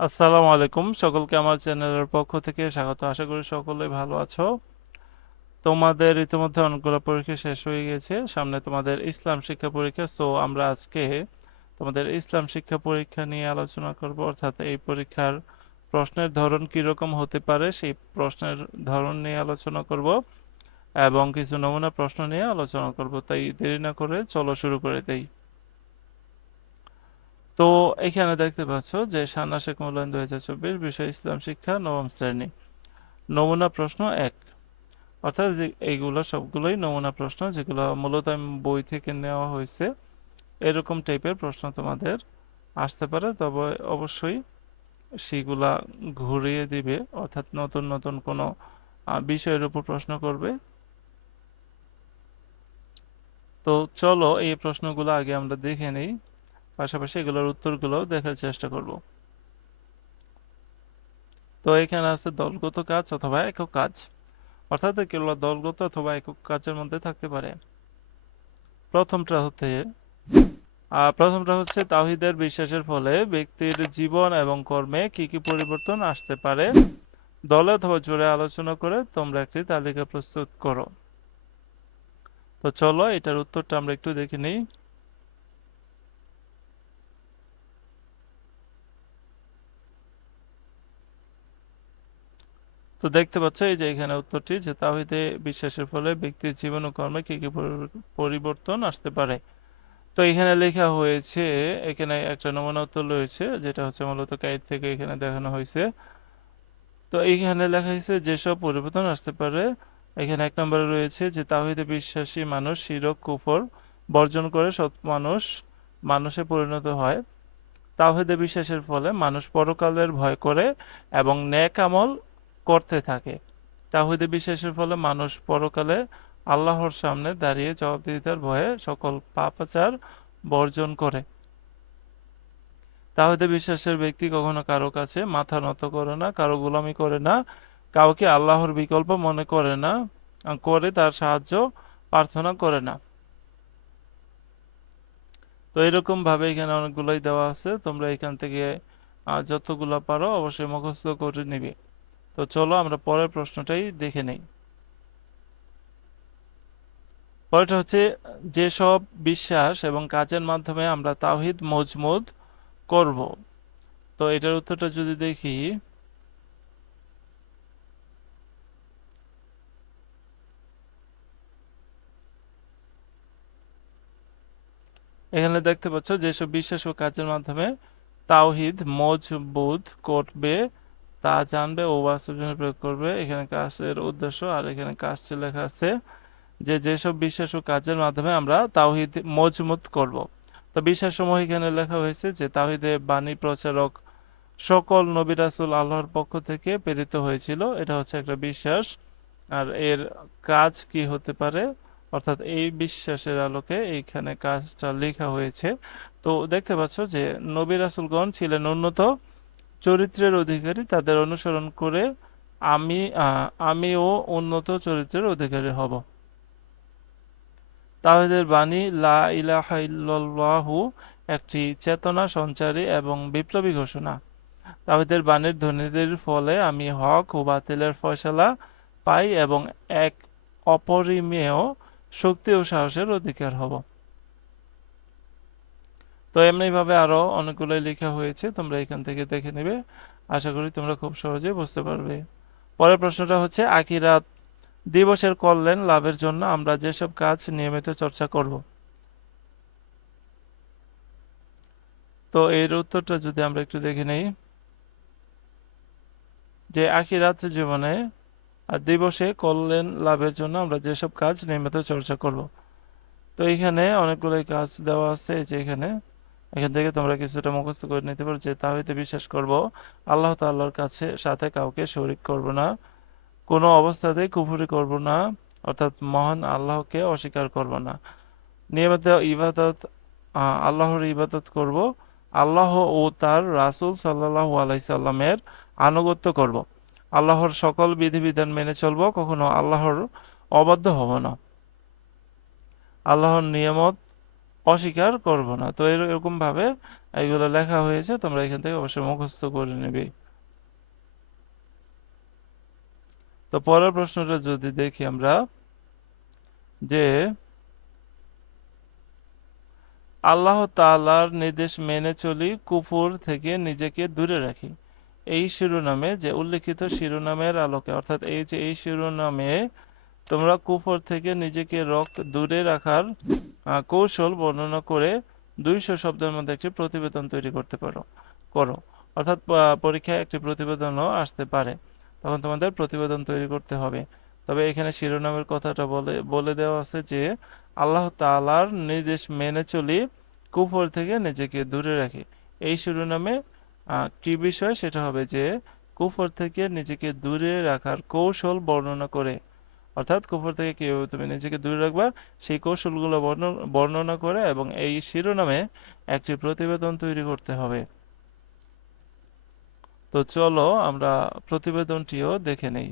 আসসালামু আলাইকুম, সকলকে আমার চ্যানেলের পক্ষ থেকে স্বাগত। আশা করি সকলেই ভালো আছো। তোমাদের ইতিমধ্যে অনেকগুলো পরীক্ষা শেষ হয়ে গেছে, সামনে তোমাদের ইসলাম শিক্ষা পরীক্ষা। সো আমরা আজকে তোমাদের ইসলাম শিক্ষা পরীক্ষা নিয়ে আলোচনা করব, অর্থাৎ এই পরীক্ষার প্রশ্নের ধরন কিরকম হতে পারে সেই প্রশ্নের ধরন নিয়ে আলোচনা করব এবং কিছু নমুনা প্রশ্ন নিয়ে আলোচনা করব। তাই দেরি না করে চলো শুরু করে দেই। তো এখানে দেখতে পাচ্ছ যে ষান্মাসিক মূল্যায়ন 2024, বিষয় ইসলাম শিক্ষা, নবম শ্রেণী। নমুনা প্রশ্ন 1, অর্থাৎ এইগুলো সবগুলোই নমুনা প্রশ্ন, যেগুলো মূলত বই থেকে নেওয়া হয়েছে। এরকম টাইপের প্রশ্ন তোমাদের আসতে পারে, তবে অবশ্যই সেগুলা ঘুরিয়ে দিবে, অর্থাৎ নতুন নতুন কোনো বিষয়ের উপর প্রশ্ন করবে। তো চলো এই প্রশ্নগুলো আগে আমরা দেখে নেই, পাশাপাশি এগুলোর উত্তরগুলো দেখার চেষ্টা করব। তো এখানে আছে দলগত কাজ অথবা একক কাজ, অর্থাৎ এগুলো দলগত অথবা একক কাজের মধ্যে থাকতে পারে। প্রথমটা হচ্ছে তাওহীদের বিশ্বাসের ফলে ব্যক্তির জীবন এবং কর্মে কি কি পরিবর্তন আসতে পারে। দলে অথবা জোড়ে আলোচনা করে তোমরা একটি তালিকা প্রস্তুত করো। তো চলো এটার উত্তরটা আমরা একটু দেখে নিই। তো দেখতে পাচ্ছ এই যে এখানে উত্তরটি, যে তাওহীদে বিশ্বাসের ফলে ব্যক্তির জীবন ও কর্মে কি কি পরিবর্তন আসতে পারে। তো এখানে লেখা হয়েছে, এখানে একটা নমুনা উত্তর রয়েছে, যেটা হচ্ছে মূলত গাইড থেকে এখানে দেখানো হয়েছে। তো এইখানে লেখা হয়েছে যেসব পরিবর্তন আসতে পারে। এখানে 1 নম্বরে রয়েছে যে তাওহীদে বিশ্বাসী মানুষ শিরক কুফর বর্জন করে সৎ মানুষে পরিণত হয়। তাওহীদে বিশ্বাসের ফলে মানুষ পরকালের ভয় করে এবং নেক আমল করতে থাকে। তাওহীদে বিশ্বাসের ফলে মানুষ পরকালে আল্লাহর সামনে দাঁড়িয়ে জবাবদিহিতার ভয়ে সকল পাপাচার বর্জন করে। তাওহীদে বিশ্বাসের ব্যক্তি কখনো কারো কাছে মাথা নত করে না, কারো গোলামি করে না, কাউকে আল্লাহর বিকল্প মনে করে না, করে তার সাহায্য প্রার্থনা করে না। তো এরকম ভাবে এখানে অনেকগুলোই দেওয়া আছে, তোমরা এখান থেকে যতগুলো পারো অবশ্যই মুখস্থ করে নিবে। তো চলো আমরা পরের প্রশ্নটাই দেখে নেই। পরেরটা হচ্ছে যেসব বিশ্বাস এবং কাজের মাধ্যমে আমরা তাওহীদ মজবুত করব। তো এটার উত্তরটা যদি দেখি, এখানে দেখতে পাচ্ছ যেসব বিশ্বাস ও কাজের মাধ্যমে তাওহীদ মজবুত করবে তা জানবে ও বাস্তব জীবনে প্রয়োগ করবে। এখানে কাজের উদ্দেশ্য, আর এখানে কাজটি লেখা আছে যে যেসব বিশ্বাস ও কাজের মাধ্যমে আমরা তাওহীদ মজবুত করব। তো বিশ্বাসসমূহ এখানে লেখা হয়েছে যে তাওহীদে বাণী প্রচারক সকল নবী রাসূল আল্লাহর পক্ষ থেকে প্রেরিত হয়েছিল, এটা হচ্ছে একটা বিশ্বাস। আর এর কাজ কি হতে পারে, অর্থাৎ এই বিশ্বাসের আলোকে এইখানে কাজটা লেখা হয়েছে। তো দেখতে পাচ্ছ যে নবী রাসূলগণ ছিলেন উন্নত চরিত্রের অধিকারী, তাদের অনুসরণ করে আমিও উন্নত চরিত্রের অধিকারী হব। তাওহীদের বাণী লা ইলাহা ইল্লাল্লাহু একটি চেতনা সঞ্চারী এবং বিপ্লবী ঘোষণা। তাওহীদের বাণীর ধ্বনির ফলে আমি হক ও বাতিলের ফয়সালা পাই এবং এক অপরিমেয় শক্তি ও সাহসের অধিকার হব। তো এমনিভাবে আরো অনেকগুলোই লেখা হয়েছে, তোমরা এখান থেকে দেখে নেবে। আশা করি তোমরা খুব সহজে বুঝতে পারবে। পরের প্রশ্নটা হচ্ছে আখিরাত দিবসের কল্যাণ লাভের জন্য আমরা যেসব কাজ নিয়মিত চর্চা করব। তো এর উত্তরটা যদি আমরা একটু দেখে নেই, যে আখিরাত জীবনে আর দিবসে কল্যাণ লাভের জন্য আমরা যেসব কাজ নিয়মিত চর্চা করব। তো এইখানে অনেকগুলোই কাজ দেওয়া আছে, এই যে এখান থেকে তোমরা কিছুটা মুখস্থ করে নিতে পারো। যে তাওহীদে বিশ্বাস করব, আল্লাহ তাআলার কাছে সাথে কাউকে শরীক করব না, কোনো অবস্থাতেই কুফরি করব না, অর্থাৎ মহান আল্লাহকে অস্বীকার করব না। নিয়মিত ইবাদত, আল্লাহর ইবাদত করব, আল্লাহ ও তার রাসূল সাল্লাল্লাহু আলাইহি সাল্লামের আনুগত্য করব, আল্লাহর সকল বিধিবিধান মেনে চলব, কখনো আল্লাহর অবাধ্য হব না, আল্লাহর নিয়ামত অস্বীকার করব না। তো এরকম ভাবে এইগুলো লেখা হয়েছে, তোমরা এখান থেকে অবশ্যই মুখস্থ করে নেবে। তো পরের প্রশ্নটা যদি দেখি আমরা, যে আল্লাহ তাআলার নির্দেশ মেনে চলি, কুফর থেকে নিজেকে দূরে রাখি, এই শিরোনামে যে উল্লেখিত শিরোনামের আলোকে, অর্থাৎ এই যে এই শিরোনামে তোমরা কুফর থেকে নিজেকে দূরে রাখার কৌশল বর্ণনা করে 200 শব্দের মধ্যে একটি প্রতিবেদন তৈরি করো। অর্থাৎ পরীক্ষায় একটি প্রতিবেদনও আসতে পারে, তখন তোমাদের প্রতিবেদন তৈরি করতে হবে। তবে এখানে শিরোনামের কথাটা বলে বলে দেওয়া আছে যে আল্লাহ তাআলার নির্দেশ মেনে চলি, কুফর থেকে নিজেকে দূরে রাখি। এই শিরোনামে কি বিষয়, সেটা হবে যে কুফর থেকে নিজেকে দূরে রাখার কৌশল বর্ণনা করে, অর্থাৎ কুফর থেকে কিভাবে তুমি নিজেকে দূরে রাখবা সেই কৌশলগুলো বর্ণনা করে এবং এই শিরোনামে একটি প্রতিবেদন তৈরি করতে হবে। তো চলো আমরা প্রতিবেদনটিও দেখে নেই।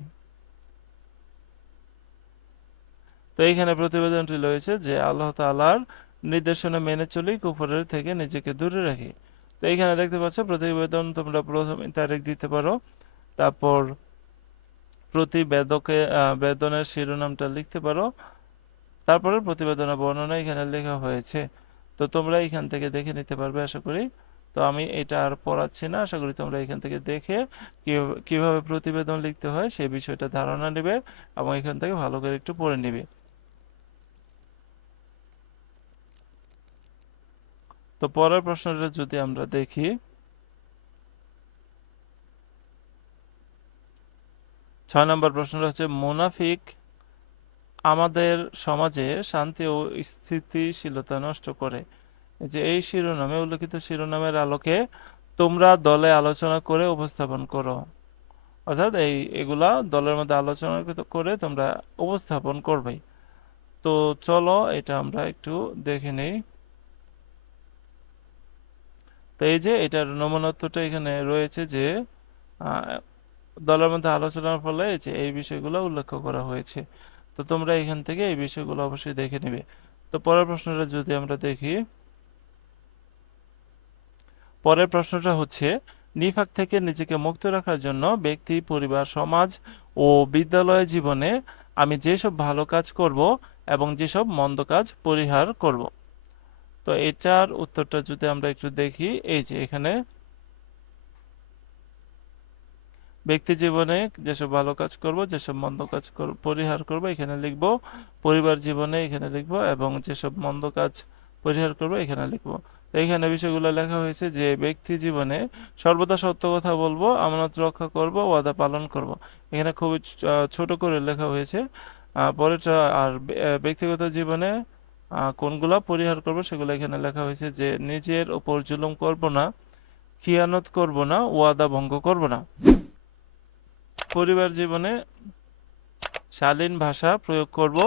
তো এইখানে প্রতিবেদনটি রয়েছে যে আল্লাহ তাআলার নির্দেশনা মেনে চলি, কুফরের থেকে নিজেকে দূরে রাখি। তো এইখানে দেখতে পাচ্ছ প্রতিবেদন, তোমরা প্রথমে তারিখ দিতে পারো, তারপর বেদনের শিরোনামটা লিখতে পারো, তারপরে প্রতিবেদনের বর্ণনা এখানে লেখা হয়েছে। তো তোমরা এখান থেকে দেখে নিতে পারবে আশা করি। তো আমি এটা আর পড়াচ্ছি না, আশা করি তোমরা এখান থেকে দেখে কিভাবে প্রতিবেদন লিখতে হয় সেই বিষয়টা ধারণা নেবে এবং এখান থেকে ভালো করে একটু পড়ে নিবে। তো পরের প্রশ্নটা যদি আমরা দেখি, 6 নম্বর প্রশ্নটা হচ্ছে মুনাফিক আমাদের সমাজে শান্তি ও স্থিতিশীলতা নষ্ট করে। যে এই শিরোনামে উল্লেখিত শিরোনামের আলোকে তোমরা দলে আলোচনা করে উপস্থাপন করো, অর্থাৎ এগুলা দলের মধ্যে আলোচনা করে তোমরা উপস্থাপন করবে। তো চলো এটা আমরা একটু দেখে নেই। তো এই যে এটার নমুনাত্বটা এখানে রয়েছে যে আহ, দলের মধ্যে আলোচনার ফলে এই যে এই বিষয়গুলো উল্লেখ করা হয়েছে। তো তোমরা এখান থেকে এই বিষয়গুলো অবশ্যই দেখে নিবে। তো পরের প্রশ্নটা যদি আমরা দেখি, পরের প্রশ্নটা হচ্ছে নিফাক থেকে নিজেকে মুক্ত রাখার জন্য ব্যক্তি, পরিবার, সমাজ ও বিদ্যালয় জীবনে আমি যেসব ভালো কাজ করব এবং যেসব মন্দ কাজ পরিহার করব। তো এটার উত্তরটা যদি আমরা একটু দেখি, এই যে এখানে ব্যক্তি জীবনে যেসব ভালো কাজ করব, যেসব মন্দ কাজ পরিহার করব এখানে লিখব, পরিবার জীবনে এখানে লিখব, এবং যেসব মন্দ কাজ পরিহার করব এখানে লিখব। তো এখানে বিষয়গুলো লেখা হয়েছে যে ব্যক্তি জীবনে সর্বদা সত্য কথা বলবো, আমানত রক্ষা করব, ওয়াদা পালন করব। এখানে খুবই ছোট করে লেখা হয়েছে। পরেরটা আর ব্যক্তিগত জীবনে কোনগুলা পরিহার করব সেগুলো এখানে লেখা হয়েছে যে নিজের উপর জুলুম করব না, খিয়ানত করব না, ওয়াদা ভঙ্গ করব না। পরিবার জীবনে শালীন ভাষা প্রয়োগ করব,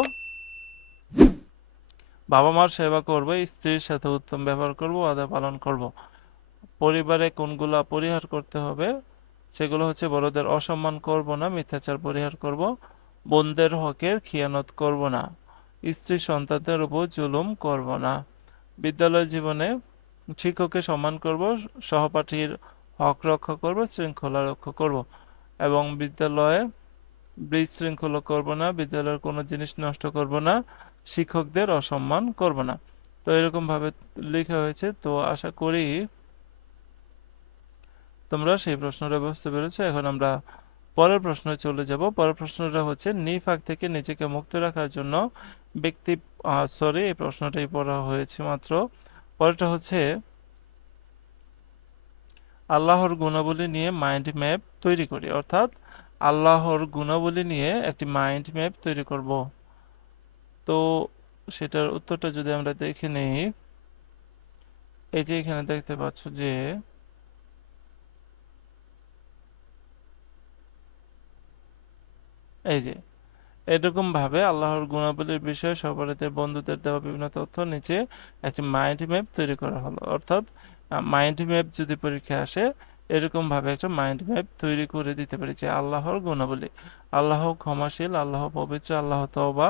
বাবা মার সেবা করব, স্ত্রীর সাথে উত্তম ব্যবহার করব, ওয়াদা পালন করব। পরিবারে কোনগুলা পরিহার করতে হবে সেগুলো হচ্ছে বড়দের অসম্মান করব না, মিথ্যাচার পরিহার করব, বোনদের হকের খিয়ানত করব না, স্ত্রী সন্তানদের উপর জুলুম করব না। বিদ্যালয় জীবনে শিক্ষককে সম্মান করব, সহপাঠীর হক রক্ষা করব, শৃঙ্খলা রক্ষা করব, এবং বিদ্যালয়ে বিশৃঙ্খলা করব না, বিদ্যালয়ের কোনো জিনিস নষ্ট করব না, শিক্ষকদের অসম্মান করব না। তো এরকম ভাবে লেখা হয়েছে। তো আশা করি তোমরা সেই প্রশ্নটা বুঝতে পেরেছো। এখন আমরা পরের প্রশ্নে চলে যাব। পরের প্রশ্নটা হচ্ছে নিফাক থেকে নিজেকে মুক্ত রাখার জন্য ব্যক্তি, সরি এই প্রশ্নটাই পড়া হয়েছে মাত্র। পরেরটা হচ্ছে আল্লাহর গুণাবলী নিয়ে মাইন্ড ম্যাপ তৈরি করি, অর্থাৎ আল্লাহর গুণাবলী নিয়ে একটি মাইন্ড ম্যাপ তৈরি করব। তো সেটার উত্তরটা যদি আমরা দেখে নেই, এই যে এখানে দেখতে পাচ্ছ যে এই যে এরকম ভাবে আল্লাহর গুণাবলীর বিষয়ে সবার বন্ধুদের দেওয়া বিভিন্ন তথ্য নিচে একটি মাইন্ড ম্যাপ তৈরি করা হলো। অর্থাৎ মাইন্ড ম্যাপ যদি পরীক্ষা আসে, এরকম ভাবে একটা মাইন্ড ম্যাপ তৈরি করে দিতে পারি যে আল্লাহর গুণাবলী, আল্লাহ ক্ষমাশীল, আল্লাহ পবিত্র, আল্লাহ তওবা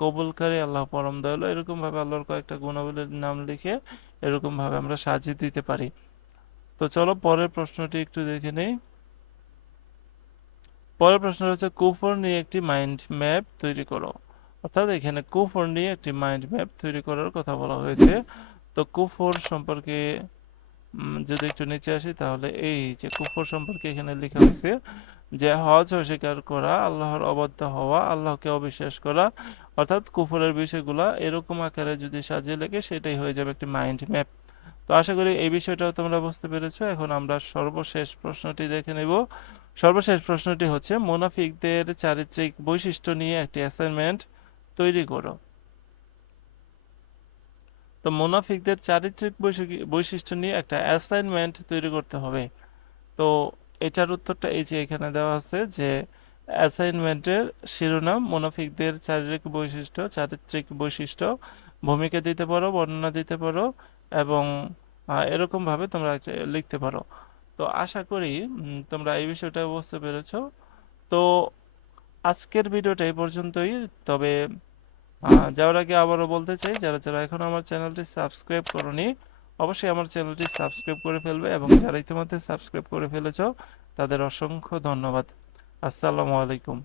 কবুলকারী, আল্লাহ পরম দয়ালু, এরকম ভাবে আল্লাহর কয়েকটা গুণাবলীর নাম লিখে এরকম ভাবে আমরা সাজিয়ে দিতে পারি। তো চলো পরের প্রশ্নটি একটু দেখে নেই। পরের প্রশ্ন হচ্ছে কুফর নিয়ে একটি মাইন্ড ম্যাপ তৈরি করো। অর্থাৎ এখানে কুফর নিয়ে একটি মাইন্ড ম্যাপ তৈরি করার কথা বলা হয়েছে। তো কুফর সম্পর্কে যদি একটু নিচে আসি তাহলে এই যে কুফর সম্পর্কে এখানে লেখা হয়েছে যে হজ অস্বীকার করা, আল্লাহর অবাধ্য হওয়া, আল্লাহকে অবিশ্বাস করা, অর্থাৎ কুফরের বিষয়গুলা এরকম আকারে যদি সাজিয়ে লেখে সেটাই হয়ে যাবে একটি মাইন্ড ম্যাপ। তো আশা করি এই বিষয়টাও তোমরা বুঝতে পেরেছো। এখন আমরা সর্বশেষ প্রশ্নটি দেখে নেব। সর্বশেষ প্রশ্নটি হচ্ছে মুনাফিকদের চারিত্রিক বৈশিষ্ট্য নিয়ে একটি অ্যাসাইনমেন্ট তৈরি করো। তো মুনাফিকদের চারিত্রিক বৈশিষ্ট্য নিয়ে একটা অ্যাসাইনমেন্ট তৈরি করতে হবে। তো এটার উত্তরটা এই যে এখানে দেওয়া আছে যে অ্যাসাইনমেন্টের শিরোনাম মুনাফিকদের চারিত্রিক বৈশিষ্ট্য ভূমিকা দিতে পারো, বর্ণনা দিতে পারো এবং এরকম ভাবে তোমরা লিখতে পারো। তো আশা করি তোমরা এই বিষয়টা বুঝতে পেরেছো। তো আজকের ভিডিওটা এই পর্যন্তই। তবে যাওয়ার আগে আবারও বলতে চাই, যারা যারা এখন আমার চ্যানেলটি সাবস্ক্রাইব করোনি অবশ্যই আমার চ্যানেলটি সাবস্ক্রাইব করে ফেলবে, এবং যারা ইতিমধ্যে সাবস্ক্রাইব করে ফেলেছো তাদের অসংখ্য ধন্যবাদ। আসসালামু আলাইকুম।